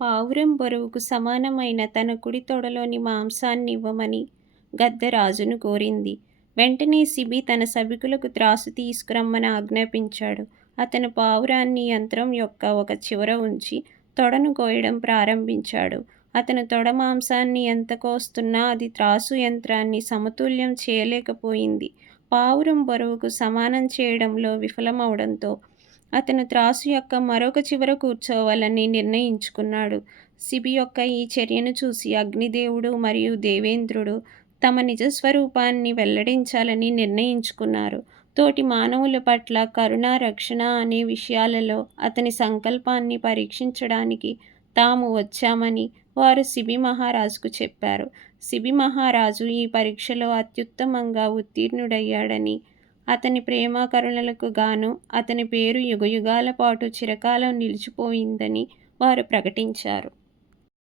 పావురం బరువుకు సమానమైన తన కుడి తొడలోని మాంసాన్నివ్వమని గద్ద రాజును కోరింది. వెంటనే సిబి తన సభికులకు త్రాసు తీసుకురమ్మని ఆజ్ఞాపించాడు. అతను పావురాన్ని యంత్రం యొక్క ఒక చివర ఉంచి తొడను కోయడం ప్రారంభించాడు. అతను తొడ మాంసాన్ని ఎంత కోస్తున్నా అది త్రాసు యంత్రాన్ని సమతుల్యం చేయలేకపోయింది. పావురం బరువుకు సమానం చేయడంలో విఫలమవడంతో అతను త్రాసు యొక్క మరొక చివర కూర్చోవాలని నిర్ణయించుకున్నాడు. సిబి యొక్క ఈ చర్యను చూసి అగ్నిదేవుడు మరియు దేవేంద్రుడు తమ నిజస్వరూపాన్ని వెల్లడించాలని నిర్ణయించుకున్నారు. తోటి మానవుల పట్ల కరుణ, రక్షణ అనే విషయాలలో అతని సంకల్పాన్ని పరీక్షించడానికి తాము వచ్చామని వారు సిబి మహారాజుకు చెప్పారు. సిబి మహారాజు ఈ పరీక్షలో అత్యుత్తమంగా ఉత్తీర్ణుడయ్యాడని, అతని ప్రేమ కరుణలకు గాను అతని పేరు యుగయుగాల పాటు చిరకాలం నిలిచిపోయిందని వారు ప్రకటించారు.